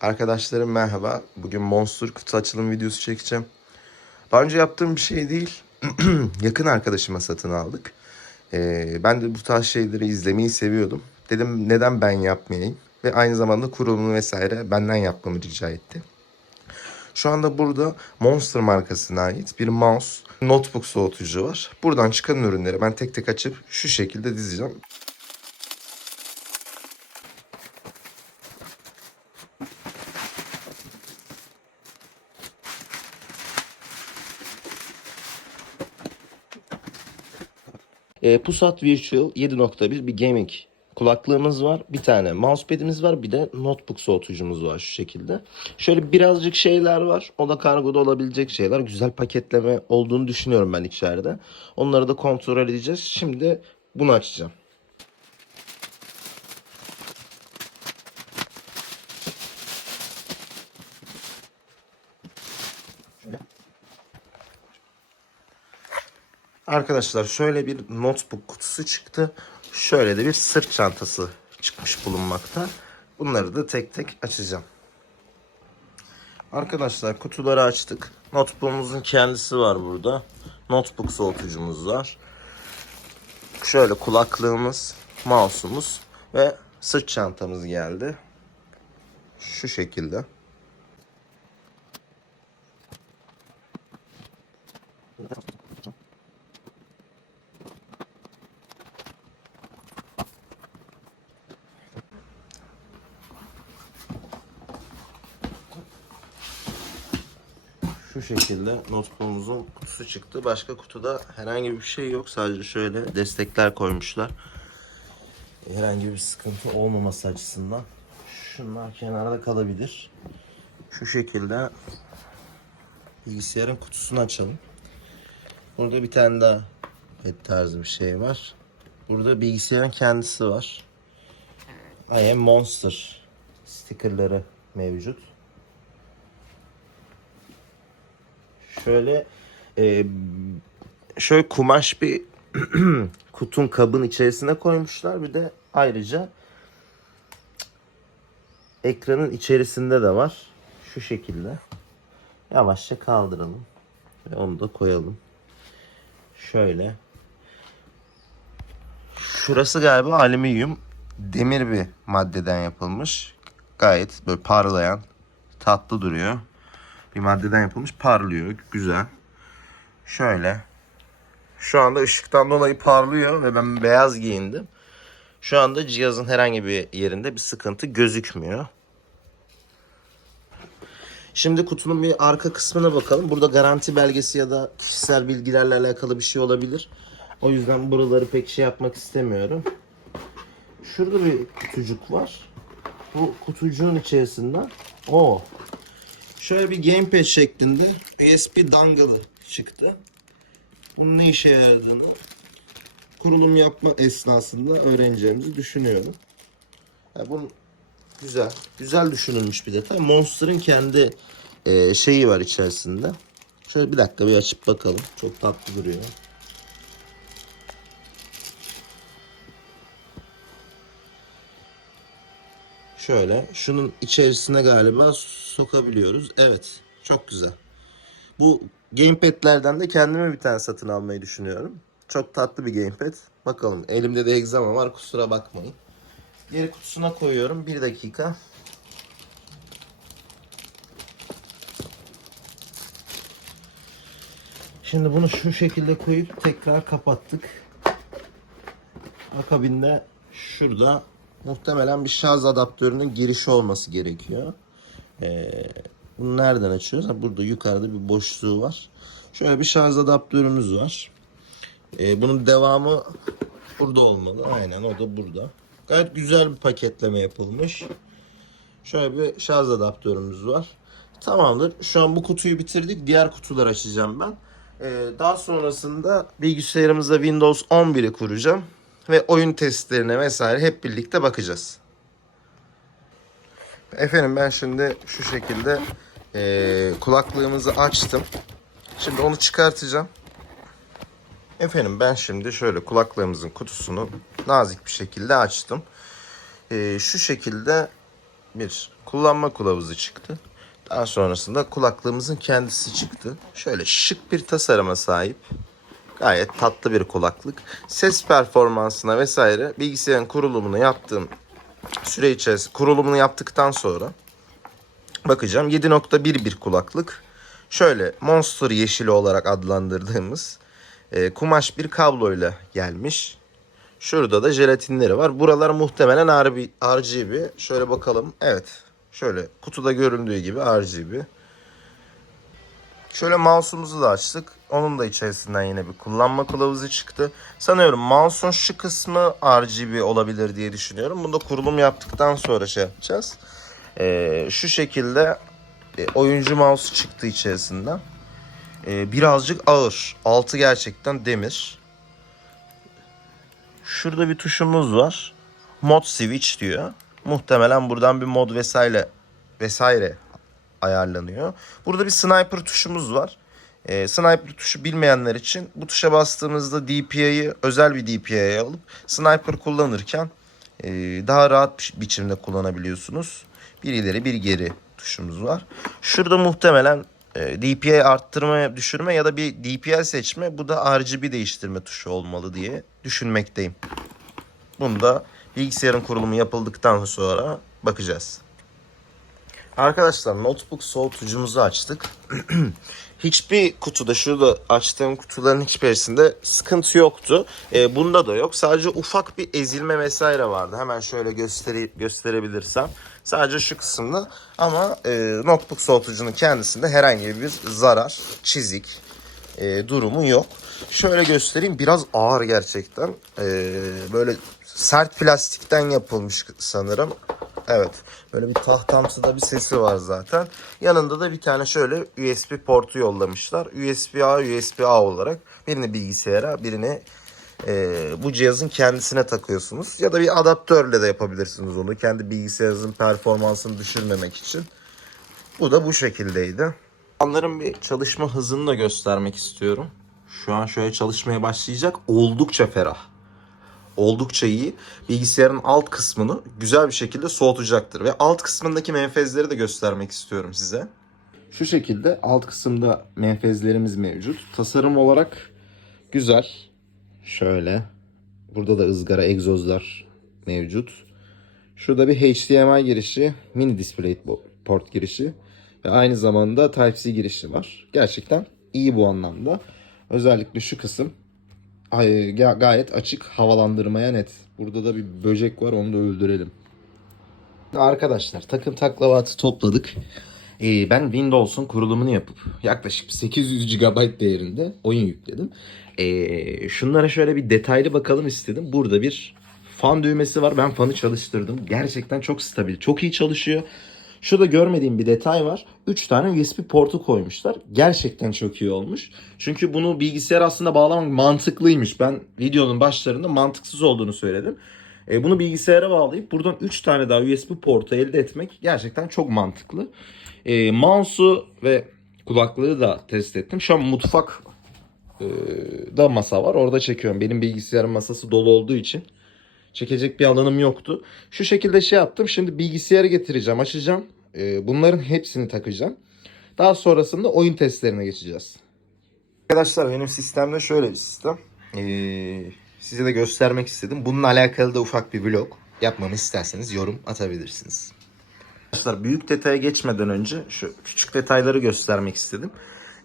Arkadaşlarım merhaba. Bugün Monster kutu açılım videosu çekeceğim. Daha önce yaptığım bir şey değil. Yakın arkadaşıma satın aldık. Ee, ben de bu tarz şeyleri izlemeyi seviyordum. Dedim neden ben yapmayayım? Ve aynı zamanda kurulumu vesaire benden yapmamı rica etti. Şu anda burada Monster markasına ait bir mouse, notebook soğutucu var. Buradan çıkan ürünleri ben tek tek açıp şu şekilde dizeceğim. E, Pusat Virtual 7.1 bir gaming kulaklığımız var. Bir tane mousepad'imiz var. Bir de notebook soğutucumuz var şu şekilde. Şöyle birazcık şeyler var. O da kargoda olabilecek şeyler. Güzel paketleme olduğunu düşünüyorum ben içeride. Onları da kontrol edeceğiz. Şimdi bunu açacağım. Arkadaşlar şöyle bir notebook kutusu çıktı. Şöyle de bir sırt çantası çıkmış bulunmakta. Bunları da tek tek açacağım. Arkadaşlar kutuları açtık. Notebook'umuzun kendisi var burada. Notebook soğutucumuz var. Şöyle kulaklığımız, mouse'umuz ve sırt çantamız geldi. Şu şekilde. Şu şekilde notebook'umuzun kutusu çıktı. Başka kutuda herhangi bir şey yok. Sadece şöyle destekler koymuşlar. Herhangi bir sıkıntı olmaması açısından. Şunlar kenarda kalabilir. Şu şekilde bilgisayarın kutusunu açalım. Burada bir tane daha pet tarzı bir şey var. Burada bilgisayarın kendisi var. I am Monster stickerları mevcut. Şöyle e, şöyle kumaş bir kutun kabın içerisine koymuşlar. Bir de ayrıca ekranın içerisinde de var. Şu şekilde. Yavaşça kaldıralım. Ve onu da koyalım. Şöyle. Şurası galiba alüminyum demir bir maddeden yapılmış. Gayet böyle parlayan, tatlı duruyor bir maddeden yapılmış parlıyor. Güzel. Şöyle. Şu anda ışıktan dolayı parlıyor ve ben beyaz giyindim. Şu anda cihazın herhangi bir yerinde bir sıkıntı gözükmüyor. Şimdi kutunun bir arka kısmına bakalım. Burada garanti belgesi ya da kişisel bilgilerle alakalı bir şey olabilir. O yüzden buraları pek şey yapmak istemiyorum. Şurada bir kutucuk var. Bu kutucuğun içerisinden o Şöyle bir gamepad şeklinde USB dongle'ı çıktı. Bunun ne işe yaradığını kurulum yapma esnasında öğreneceğimizi düşünüyorum. Yani bunun güzel, güzel düşünülmüş bir detay. Monster'ın kendi e, şeyi var içerisinde. Şöyle bir dakika bir açıp bakalım. Çok tatlı duruyor. Şöyle şunun içerisine galiba sokabiliyoruz. Evet çok güzel. Bu gamepad'lerden de kendime bir tane satın almayı düşünüyorum. Çok tatlı bir gamepad. Bakalım elimde de egzama var kusura bakmayın. Geri kutusuna koyuyorum. Bir dakika. Şimdi bunu şu şekilde koyup tekrar kapattık. Akabinde şurada muhtemelen bir şarj adaptörünün girişi olması gerekiyor. Ee, bunu nereden açıyoruz? Ha, burada yukarıda bir boşluğu var. Şöyle bir şarj adaptörümüz var. Ee, bunun devamı burada olmalı. Aynen o da burada. Gayet güzel bir paketleme yapılmış. Şöyle bir şarj adaptörümüz var. Tamamdır. Şu an bu kutuyu bitirdik. Diğer kutuları açacağım ben. Ee, daha sonrasında bilgisayarımızda Windows 11'i kuracağım. Ve oyun testlerine vesaire hep birlikte bakacağız. Efendim ben şimdi şu şekilde e, kulaklığımızı açtım. Şimdi onu çıkartacağım. Efendim ben şimdi şöyle kulaklığımızın kutusunu nazik bir şekilde açtım. E, şu şekilde bir kullanma kılavuzu çıktı. Daha sonrasında kulaklığımızın kendisi çıktı. Şöyle şık bir tasarıma sahip. Gayet tatlı bir kulaklık. Ses performansına vesaire bilgisayarın kurulumunu yaptığım süre içerisinde kurulumunu yaptıktan sonra bakacağım 7.1 bir kulaklık. Şöyle Monster yeşili olarak adlandırdığımız e, kumaş bir kabloyla gelmiş. Şurada da jelatinleri var. Buralar muhtemelen RGB. Şöyle bakalım. Evet. Şöyle kutuda göründüğü gibi RGB. Şöyle mouse'umuzu da açtık. Onun da içerisinden yine bir kullanma kılavuzu çıktı. Sanıyorum mouse'un şu kısmı RGB olabilir diye düşünüyorum. Bunu da kurulum yaptıktan sonra şey yapacağız. Ee, şu şekilde e, oyuncu mouse çıktı içerisinden. Ee, birazcık ağır. Altı gerçekten demir. Şurada bir tuşumuz var. Mod switch diyor. Muhtemelen buradan bir mod vesaire vesaire ayarlanıyor. Burada bir sniper tuşumuz var. Ee, sniper tuşu bilmeyenler için bu tuşa bastığımızda DPI'yi özel bir DPI'ye alıp sniper kullanırken e, daha rahat bir biçimde kullanabiliyorsunuz. Bir ileri bir geri tuşumuz var. Şurada muhtemelen e, DPI arttırma, düşürme ya da bir DPI seçme. Bu da RGB değiştirme tuşu olmalı diye düşünmekteyim. Bunu da bilgisayarın kurulumu yapıldıktan sonra bakacağız. Arkadaşlar notebook soğutucumuzu açtık. Hiçbir kutuda şurada açtığım kutuların hiçbirisinde sıkıntı yoktu. E, bunda da yok. Sadece ufak bir ezilme vesaire vardı. Hemen şöyle gösteri gösterebilirsem. Sadece şu kısımda ama e, notebook soğutucunun kendisinde herhangi bir zarar, çizik e, durumu yok. Şöyle göstereyim. Biraz ağır gerçekten. E, böyle sert plastikten yapılmış sanırım. Evet. Böyle bir tahtamsı da bir sesi var zaten. Yanında da bir tane şöyle USB portu yollamışlar. USB-A, USB-A olarak birini bilgisayara, birini e, bu cihazın kendisine takıyorsunuz. Ya da bir adaptörle de yapabilirsiniz onu. Kendi bilgisayarınızın performansını düşürmemek için. Bu da bu şekildeydi. Anların bir çalışma hızını da göstermek istiyorum. Şu an şöyle çalışmaya başlayacak. Oldukça ferah oldukça iyi. Bilgisayarın alt kısmını güzel bir şekilde soğutacaktır. Ve alt kısmındaki menfezleri de göstermek istiyorum size. Şu şekilde alt kısımda menfezlerimiz mevcut. Tasarım olarak güzel. Şöyle. Burada da ızgara egzozlar mevcut. Şurada bir HDMI girişi, mini display port girişi ve aynı zamanda Type-C girişi var. Gerçekten iyi bu anlamda. Özellikle şu kısım gayet açık havalandırmaya net. Burada da bir böcek var onu da öldürelim. Arkadaşlar takım taklavatı topladık. Ee, ben Windows'un kurulumunu yapıp yaklaşık 800 GB değerinde oyun yükledim. Ee, şunlara şöyle bir detaylı bakalım istedim. Burada bir fan düğmesi var. Ben fanı çalıştırdım. Gerçekten çok stabil. Çok iyi çalışıyor. Şurada görmediğim bir detay var. 3 tane USB portu koymuşlar. Gerçekten çok iyi olmuş. Çünkü bunu bilgisayar aslında bağlamak mantıklıymış. Ben videonun başlarında mantıksız olduğunu söyledim. E, bunu bilgisayara bağlayıp buradan 3 tane daha USB portu elde etmek gerçekten çok mantıklı. E, mouse'u ve kulaklığı da test ettim. Şu an mutfak e, da masa var. Orada çekiyorum. Benim bilgisayarın masası dolu olduğu için çekecek bir alanım yoktu. Şu şekilde şey yaptım. Şimdi bilgisayarı getireceğim, açacağım. Ee, bunların hepsini takacağım. Daha sonrasında oyun testlerine geçeceğiz. Arkadaşlar benim sistemde şöyle bir sistem. Ee, size de göstermek istedim. Bununla alakalı da ufak bir vlog yapmamı isterseniz yorum atabilirsiniz. Arkadaşlar büyük detaya geçmeden önce şu küçük detayları göstermek istedim.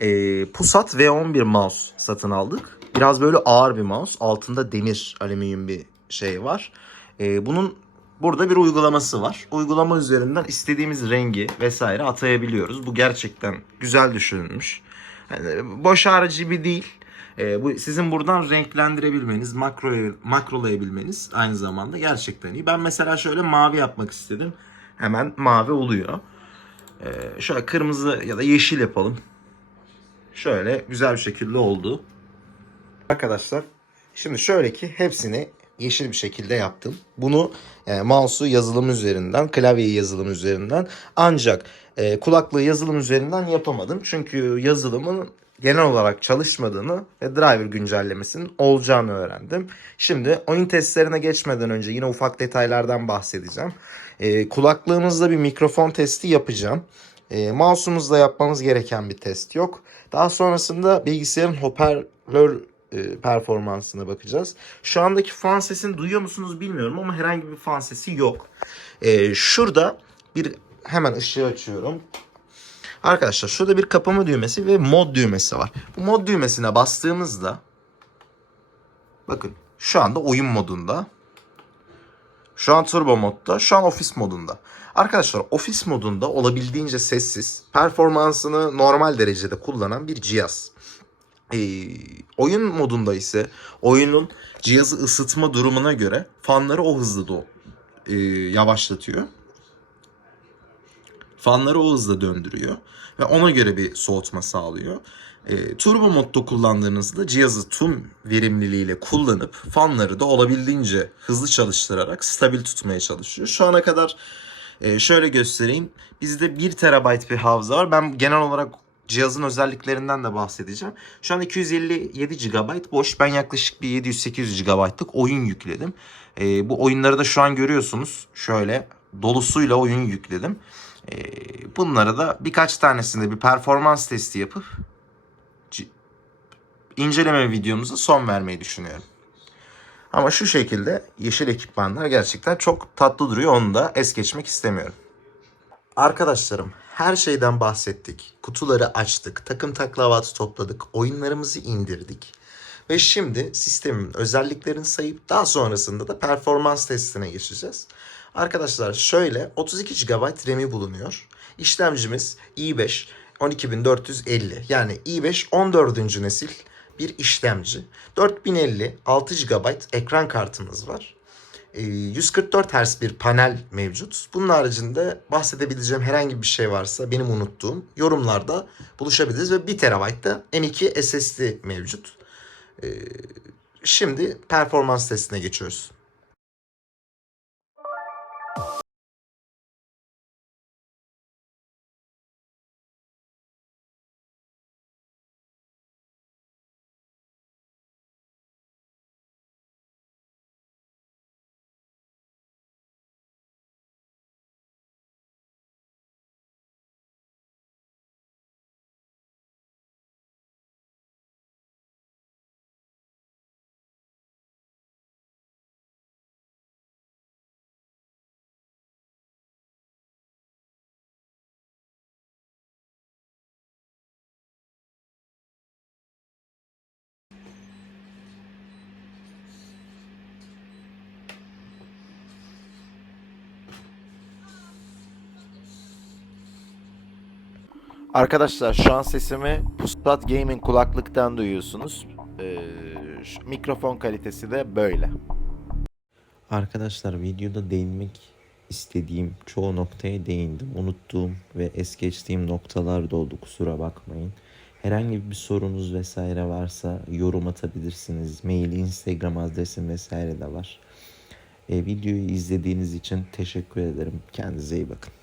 Ee, Pusat V11 mouse satın aldık. Biraz böyle ağır bir mouse. Altında demir, alüminyum bir şey var. Ee, bunun burada bir uygulaması var. Uygulama üzerinden istediğimiz rengi vesaire atayabiliyoruz. Bu gerçekten güzel düşünülmüş. Yani boş RGB değil. Ee, bu sizin buradan renklendirebilmeniz, makro makrolayabilmeniz aynı zamanda gerçekten iyi. Ben mesela şöyle mavi yapmak istedim. Hemen mavi oluyor. Ee, şöyle kırmızı ya da yeşil yapalım. Şöyle güzel bir şekilde oldu. Arkadaşlar şimdi şöyle ki hepsini yeşil bir şekilde yaptım. Bunu e, mouse'u yazılım üzerinden, klavyeyi yazılım üzerinden ancak e, kulaklığı yazılım üzerinden yapamadım. Çünkü yazılımın genel olarak çalışmadığını ve driver güncellemesinin olacağını öğrendim. Şimdi oyun testlerine geçmeden önce yine ufak detaylardan bahsedeceğim. Ee, kulaklığımızda bir mikrofon testi yapacağım. Ee, mouse'umuzla yapmamız gereken bir test yok. Daha sonrasında bilgisayarın hoparlör e, performansına bakacağız. Şu andaki fan sesini duyuyor musunuz bilmiyorum ama herhangi bir fan sesi yok. Ee, şurada bir hemen ışığı açıyorum. Arkadaşlar şurada bir kapama düğmesi ve mod düğmesi var. Bu mod düğmesine bastığımızda bakın şu anda oyun modunda. Şu an turbo modda, şu an ofis modunda. Arkadaşlar ofis modunda olabildiğince sessiz, performansını normal derecede kullanan bir cihaz. Ee, oyun modunda ise oyunun cihazı ısıtma durumuna göre fanları o hızda da e, yavaşlatıyor. Fanları o hızda döndürüyor ve ona göre bir soğutma sağlıyor. E, turbo modda kullandığınızda cihazı tüm verimliliğiyle kullanıp fanları da olabildiğince hızlı çalıştırarak stabil tutmaya çalışıyor. Şu ana kadar e, şöyle göstereyim. Bizde 1 terabayt bir hafıza var. Ben genel olarak cihazın özelliklerinden de bahsedeceğim. Şu an 257 GB boş. Ben yaklaşık bir 700-800 GB'lık oyun yükledim. E, bu oyunları da şu an görüyorsunuz. Şöyle dolusuyla oyun yükledim. E, bunları da birkaç tanesinde bir performans testi yapıp inceleme videomuza son vermeyi düşünüyorum. Ama şu şekilde yeşil ekipmanlar gerçekten çok tatlı duruyor. Onu da es geçmek istemiyorum. Arkadaşlarım her şeyden bahsettik. Kutuları açtık, takım taklavatı topladık, oyunlarımızı indirdik. Ve şimdi sistemin özelliklerini sayıp daha sonrasında da performans testine geçeceğiz. Arkadaşlar şöyle 32 GB RAM'i bulunuyor. İşlemcimiz i5 12450 yani i5 14. nesil bir işlemci. 4050 6 GB ekran kartımız var. Ee, 144 Hz bir panel mevcut. Bunun haricinde bahsedebileceğim herhangi bir şey varsa benim unuttuğum yorumlarda buluşabiliriz ve 1 TB da M2 SSD mevcut. Ee, Şimdi performans testine geçiyoruz. Arkadaşlar şu an sesimi Pusat Gaming kulaklıktan duyuyorsunuz. Ee, mikrofon kalitesi de böyle. Arkadaşlar videoda değinmek istediğim çoğu noktaya değindim. Unuttuğum ve es geçtiğim noktalar da oldu kusura bakmayın. Herhangi bir sorunuz vesaire varsa yorum atabilirsiniz. Mail, Instagram adresim vesaire de var. Ee, videoyu izlediğiniz için teşekkür ederim. Kendinize iyi bakın.